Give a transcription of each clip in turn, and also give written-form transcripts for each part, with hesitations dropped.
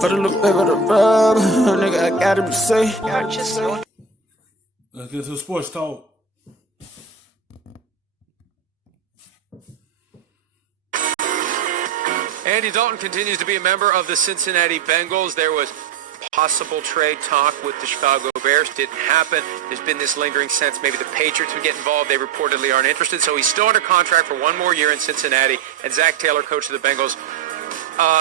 Put a little bit of the rub, nigga, I gotta be safe. Let's get to sports talk. Andy Dalton continues to be a member of the Cincinnati Bengals. There was possible trade talk with the Chicago Bears. Didn't happen. There's been this lingering sense maybe the Patriots would get involved. They reportedly aren't interested. So he's still under contract for one more year in Cincinnati. And Zac Taylor, coach of the Bengals,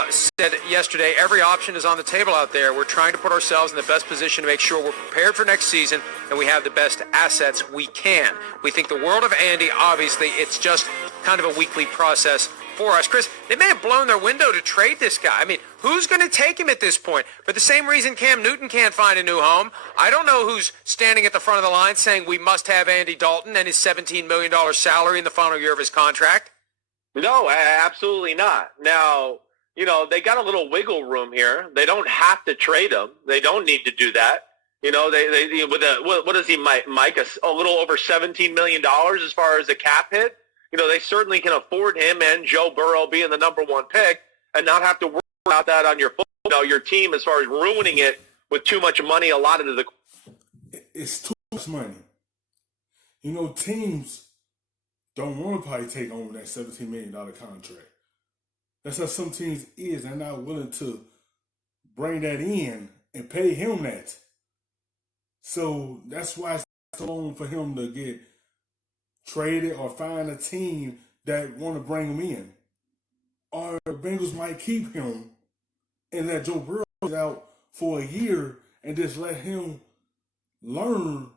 said yesterday, every option is on the table out there. We're trying to put ourselves in the best position to make sure we're prepared for next season and we have the best assets we can. We think the world of Andy, obviously, it's just kind of a weekly process for us. Chris, they may have blown their window to trade this guy. I mean, who's going to take him at this point? For the same reason Cam Newton can't find a new home, I don't know who's standing at the front of the line saying we must have Andy Dalton and his $17 million salary in the final year of his contract. No, absolutely not. Now, you know, they got a little wiggle room here. They don't have to trade him. They don't need to do that. You know, they with what does he, Mike, a little over $17 million as far as the cap hit? You know, they certainly can afford him and Joe Burrow being the number one pick and not have to worry about that on your your team as far as ruining it with too much money allotted to the. It's too much money. You know, teams don't want to probably take on that $17 million contract. That's how some teams is. They're not willing to bring that in and pay him that. So that's why it's so long for him to get traded or find a team that want to bring him in. Or the Bengals might keep him and let Joe Burrow out for a year and just let him learn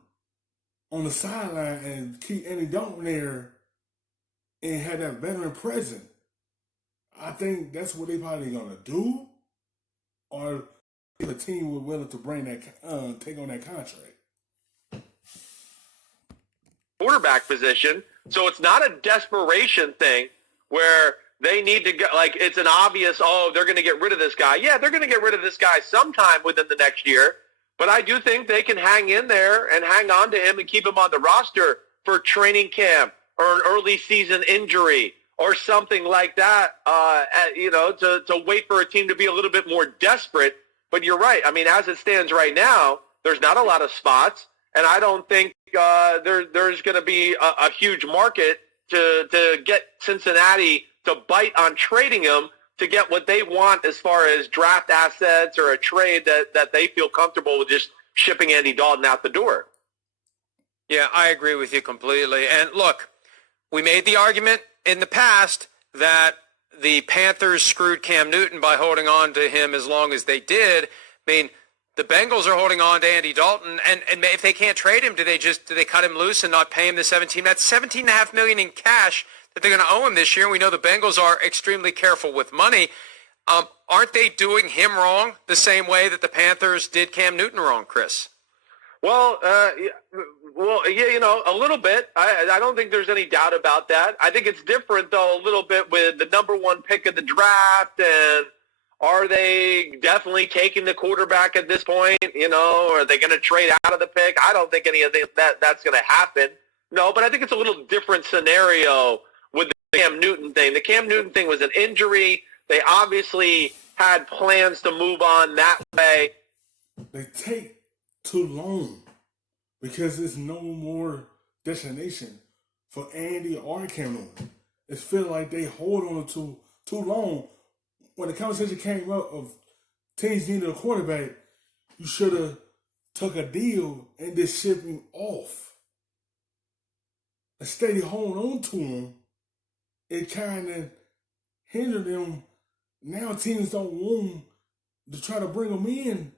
on the sideline and keep Andy Dalton there and have that veteran present. I think that's what they probably gonna do, or if the team was willing to bring that, take on that contract. Quarterback position, so it's not a desperation thing where they need to go, like it's an obvious, oh, they're going to get rid of this guy. Yeah, they're going to get rid of this guy sometime within the next year, but I do think they can hang in there and hang on to him and keep him on the roster for training camp or an early season injury or something like that, you know, to wait for a team to be a little bit more desperate. But you're right. I mean, as it stands right now, there's not a lot of spots, and I don't think there's going to be a huge market to get Cincinnati to bite on trading him to get what they want as far as draft assets or a trade that they feel comfortable with just shipping Andy Dalton out the door. Yeah, I agree with you completely. And look, we made the argument in the past that the Panthers screwed Cam Newton by holding on to him as long as they did. I mean, the Bengals are holding on to Andy Dalton, and if they can't trade him, do they cut him loose and not pay him the 17? That's $17.5 million in cash that they're going to owe him this year. And we know the Bengals are extremely careful with money. Aren't they doing him wrong the same way that the Panthers did Cam Newton wrong, Chris? Well, yeah, you know, a little bit. I don't think there's any doubt about that. I think it's different, though, a little bit with the number one pick of the draft, and are they definitely taking the quarterback at this point? You know, are they going to trade out of the pick? I don't think any of that's going to happen. No, but I think it's a little different scenario with the Cam Newton thing. The Cam Newton thing was an injury. They obviously had plans to move on that way. They take too long because there's no more destination for Andy or Cam Newton. It feels like they hold on to too long. When the conversation came up of teams needed a quarterback, you should have took a deal and just shipped him off. Instead of holding on to him, it kind of hindered them. Now teams don't want to try to bring him in.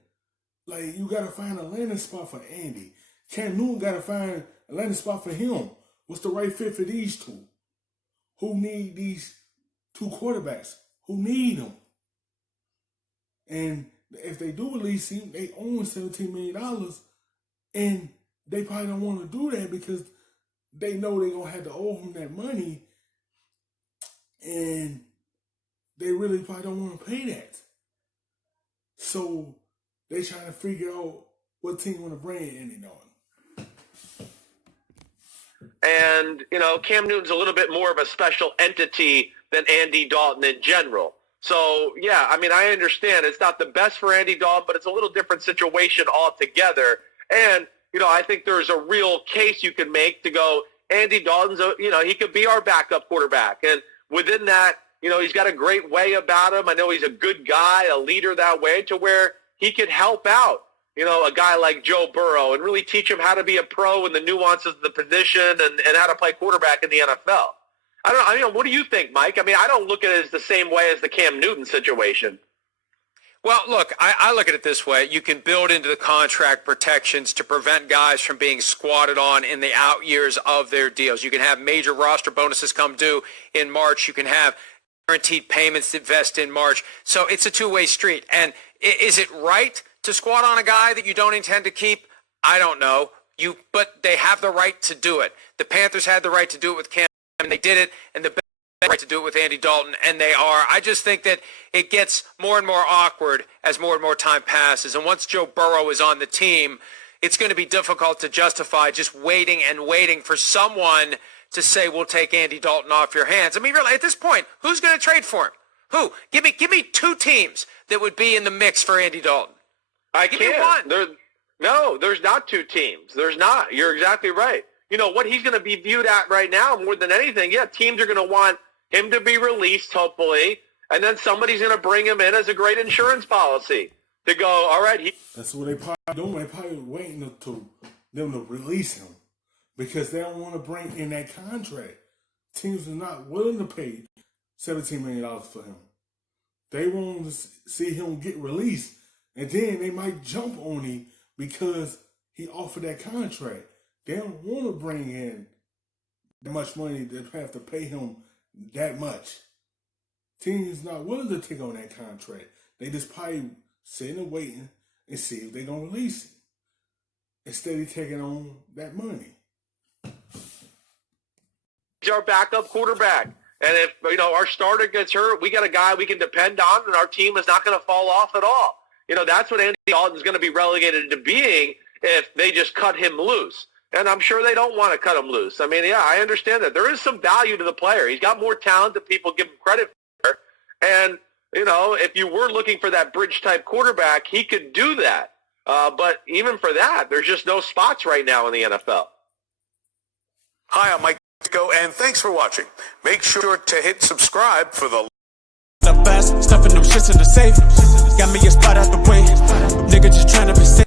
Like, you got to find a landing spot for Andy. Cam Newton got to find a landing spot for him. What's the right fit for these two? Who need these two quarterbacks? Who need them? And if they do release him, they own $17 million. And they probably don't want to do that because they know they're going to have to owe him that money. And they really probably don't want to pay that. So they trying to figure out what team want to bring Andy Dalton. And, you know, Cam Newton's a little bit more of a special entity than Andy Dalton in general. So, yeah, I mean, I understand it's not the best for Andy Dalton, but it's a little different situation altogether. And, I think there's a real case you can make to go, Andy Dalton's, he could be our backup quarterback. And within that, he's got a great way about him. I know he's a good guy, a leader that way, to where he could help out, a guy like Joe Burrow and really teach him how to be a pro and the nuances of the position and how to play quarterback in the NFL. What do you think, Mike? I mean, I don't look at it as the same way as the Cam Newton situation. Well, look, I look at it this way. You can build into the contract protections to prevent guys from being squatted on in the out years of their deals. You can have major roster bonuses come due in March. You can have guaranteed payments that vest in March. So it's a two-way street. And is it right to squat on a guy that you don't intend to keep? I don't know. But they have the right to do it. The Panthers had the right to do it with Cam, and they did it, and the Bengals had the right to do it with Andy Dalton, and they are. I just think that it gets more and more awkward as more and more time passes. And once Joe Burrow is on the team, it's going to be difficult to justify just waiting and waiting for someone to say, we'll take Andy Dalton off your hands. I mean, really, at this point, who's going to trade for him? Who? Give me two teams that would be in the mix for Andy Dalton. Give me one. There's not two teams. There's not. You're exactly right. What he's going to be viewed at right now more than anything, teams are going to want him to be released, hopefully, and then somebody's going to bring him in as a great insurance policy to go, all right. That's what they probably doing. They probably waiting to them to release him because they don't want to bring in that contract. Teams are not willing to pay $17 million for him. They want to see him get released, and then they might jump on him because he offered that contract. They don't want to bring in that much money to have to pay him that much. Teams not willing to take on that contract. They just probably sitting and waiting and see if they're going to release it instead of taking on that money. He's our backup quarterback. And if, our starter gets hurt, we got a guy we can depend on, and our team is not going to fall off at all. That's what Andy Dalton's going to be relegated to being if they just cut him loose. And I'm sure they don't want to cut him loose. I mean, I understand that. There is some value to the player. He's got more talent than people give him credit for. And, if you were looking for that bridge-type quarterback, he could do that. But even for that, there's just no spots right now in the NFL. Hi, I'm Mike Go, and thanks for watching. Make sure to hit subscribe for the Fast, stuffing them shits in the safe. Got me a spot out the way. Nigga just trying to be safe.